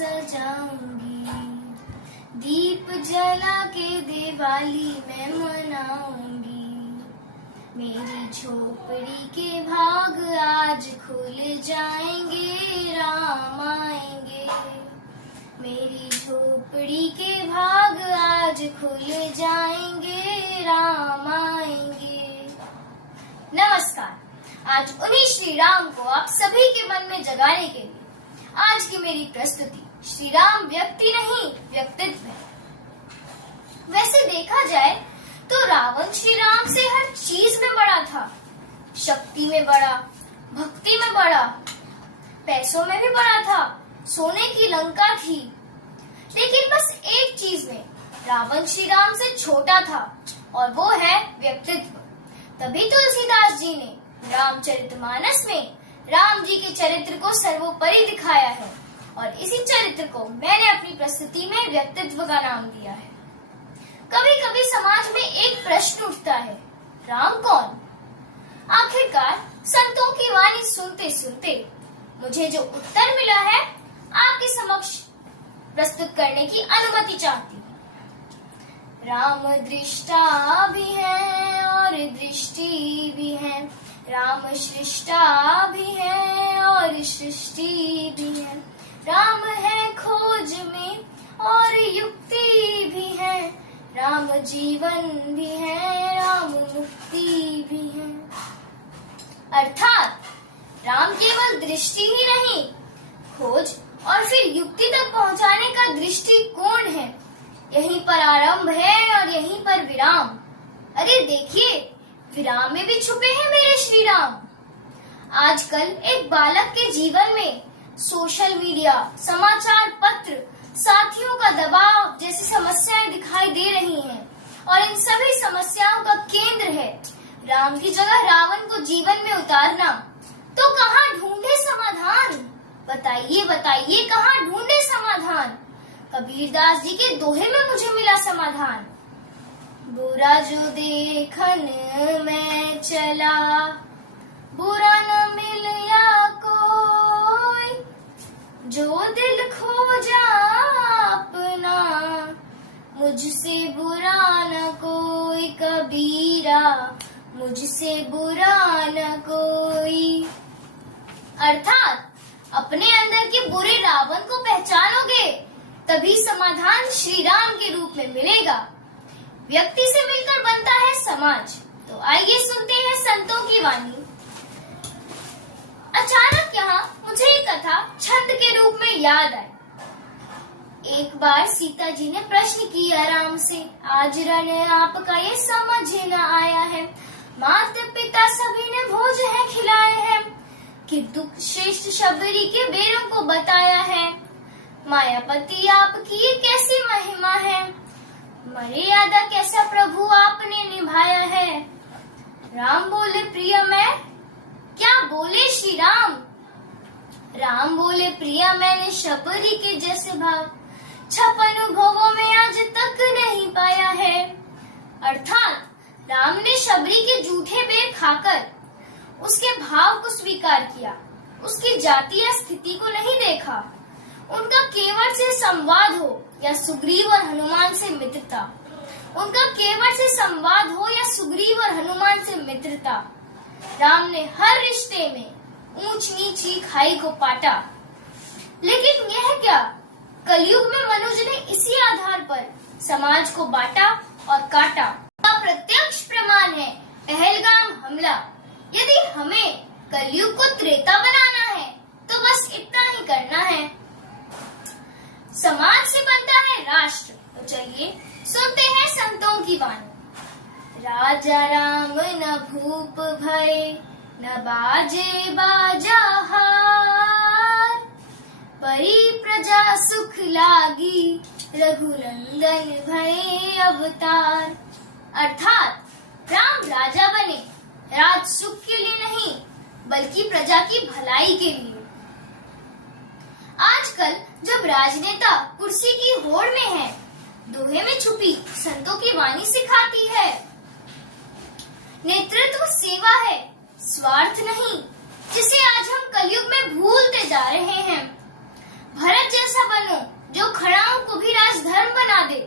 सजाऊंगी, दीप जला के दिवाली मैं मनाऊंगी। मेरी झोपड़ी के भाग आज खुल जाएंगे, राम आएंगे। मेरी झोपड़ी के भाग आज खुल जाएंगे, राम आएंगे। नमस्कार। आज उन्हीं श्री राम को आप सभी के मन में जगाने के लिए आज की मेरी प्रस्तुति श्री राम व्यक्ति नहीं व्यक्तित्व है। वैसे देखा जाए तो रावण श्री राम से हर चीज में बड़ा था। शक्ति में बड़ा, भक्ति में बड़ा, पैसों में भी बड़ा था, सोने की लंका थी। लेकिन बस एक चीज में रावण श्री राम से छोटा था और वो है व्यक्तित्व। तभी तुलसीदास जी ने रामचरितमानस में राम जी के चरित्र को सर्वोपरि दिखाया है और इसी चरित्र को मैंने अपनी प्रस्तुति में व्यक्तित्व का नाम दिया है। कभी कभी समाज में एक प्रश्न उठता है, राम कौन? आखिरकार संतों की वाणी सुनते सुनते मुझे जो उत्तर मिला है आपके समक्ष प्रस्तुत करने की अनुमति चाहती हूँ। राम दृष्टा भी है और दृष्टि भी है, राम सृष्टा भी है और सृष्टि भी है। राम है खोज में और युक्ति भी है, राम जीवन भी है, राम मुक्ति भी है। अर्थात राम केवल दृष्टि ही नहीं, खोज और फिर युक्ति तक पहुंचाने का दृष्टिकोण है। यहीं पर आरंभ है और यहीं पर विराम। अरे देखिए, विराम में भी छुपे हैं मेरे श्री राम। आजकल एक बालक के जीवन में सोशल मीडिया, समाचार पत्र, साथियों का दबाव जैसी समस्याएं दिखाई दे रही हैं और इन सभी समस्याओं का केंद्र है राम की जगह रावण को जीवन में उतारना। तो कहाँ ढूंढे समाधान? बताइए बताइए, कहाँ ढूंढे समाधान? कबीरदास जी के दोहे में मुझे मिला समाधान। बुरा जो देखन में चला, बुरा न मिलया कोई, जो दिल खोजा अपना, मुझसे बुरा न कोई कबीरा, मुझसे बुरा न कोई। अर्थात अपने अंदर के बुरे रावण को पहचानोगे तभी समाधान श्री राम के रूप में मिलेगा। व्यक्ति से मिलकर बनता है समाज। तो आइए सुनते हैं संतों की वाणी। अचानक यहाँ मुझे ये कथा छंद के रूप में याद आई। एक बार सीता जी ने प्रश्न किया राम से, आज रण आपका ये समझ न आया है, माता पिता सभी ने भोज है खिलाए हैं, किंतु श्रेष्ठ शबरी के बेरों को बताया है, मायापति आपकी कैसी महिमा है, मर्यादा कैसा प्रभु आपने निभाया है। राम बोले प्रिय मैं, क्या बोले श्री राम? राम बोले प्रिया मैंने शबरी के जैसे भाव 56 अनुभवों में आज तक नहीं पाया है। अर्थात राम ने शबरी के जूठे बेर खाकर उसके भाव को स्वीकार किया, उसकी जाति या स्थिति को नहीं देखा। उनका केवट से संवाद हो या सुग्रीव और हनुमान से मित्रता, उनका केवट से संवाद हो या सुग्रीव और हनुमान से मित्रता, राम ने हर रिश्ते में ऊंच नीच खाई को पाटा। लेकिन यह क्या, कलयुग में मनुष्य ने इसी आधार पर समाज को बांटा और काटा। प्रत्यक्ष प्रमाण है पहलगाम हमला। यदि हमें कलयुग को त्रेता बनाना है तो बस इतना ही करना है। समाज से बनता है राष्ट्र। तो चलिए सुनते हैं संतों की वाणी। राजा राम न भूप भय, न बाजे बाजा हार, परी प्रजा सुख लागी, रघुनंदन भय अवतार। अर्थात राम राजा बने राज सुख के लिए नहीं बल्कि प्रजा की भलाई के लिए। आजकल जब राजनेता कुर्सी की होड़ में है, दोहे में छुपी संतों की वाणी सिखाती है, नेतृत्व सेवा है, स्वार्थ नहीं, जिसे आज हम कलयुग में भूलते जा रहे हैं। भरत जैसा बनो जो खड़ाओं को भी राजधर्म बना दे।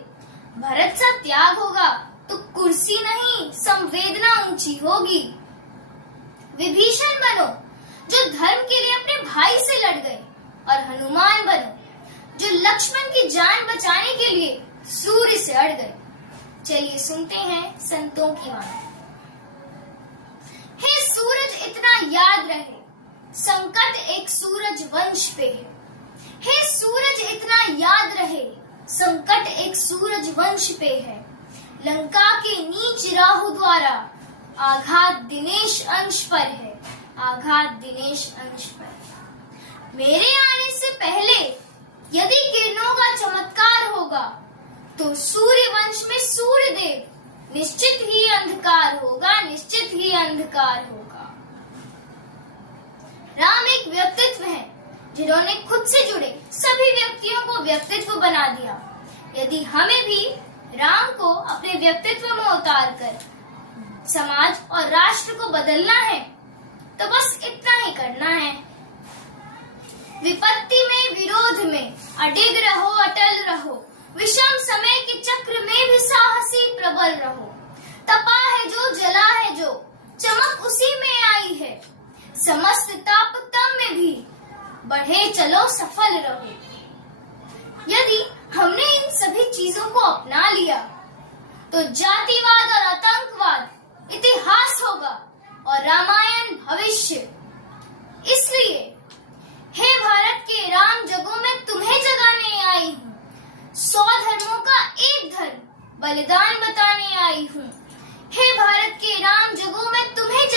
भरत सा त्याग होगा तो कुर्सी नहीं संवेदना ऊंची होगी। विभीषण बनो जो धर्म के लिए अपने भाई से लड़ गए, और हनुमान बनो जो लक्ष्मण की जान बचाने के लिए सूर्य से अड़ गए। चलिए सुनते हैं संतों की वाणी। हे सूरज इतना याद रहे, संकट एक सूरज वंश पे है। हे सूरज इतना याद रहे, संकट एक सूरज वंश पे है। लंका के नीच राहु द्वारा आघात दिनेश अंश पर है, आघात दिनेश अंश पर। मेरे आने से पहले यदि किरणों का चमत्कार होगा तो सूर्य वंश में सूर्य देव निश्चित ही अंधकार होगा, निश्चित ही अंधकार होगा। राम एक व्यक्तित्व है जिन्होंने खुद से जुड़े सभी व्यक्तियों को व्यक्तित्व बना दिया। यदि हमें भी राम को अपने व्यक्तित्व में उतार कर समाज और राष्ट्र को बदलना है तो बस इतना ही करना है। विपत्ति में विरोध में अडिग रहो, अटल रहो, विषम समय के चक्र में भी साहसी प्रबल रहो। तपा है जो, जला है जो, चमक उसी में आई है। समस्त ताप तम में भी बढ़े चलो, सफल रहो। यदि हमने इन सभी चीजों को अपना लिया तो जातिवाद और आतंकवाद इतिहास होगा और रामायण भविष्य। इसलिए हे भारत के राम जगों में तुम्हें जगाने आई हूँ। 100 धर्मों का एक धर्म बलिदान बताने आई हूँ। हे भारत के राम जगों में तुम्हें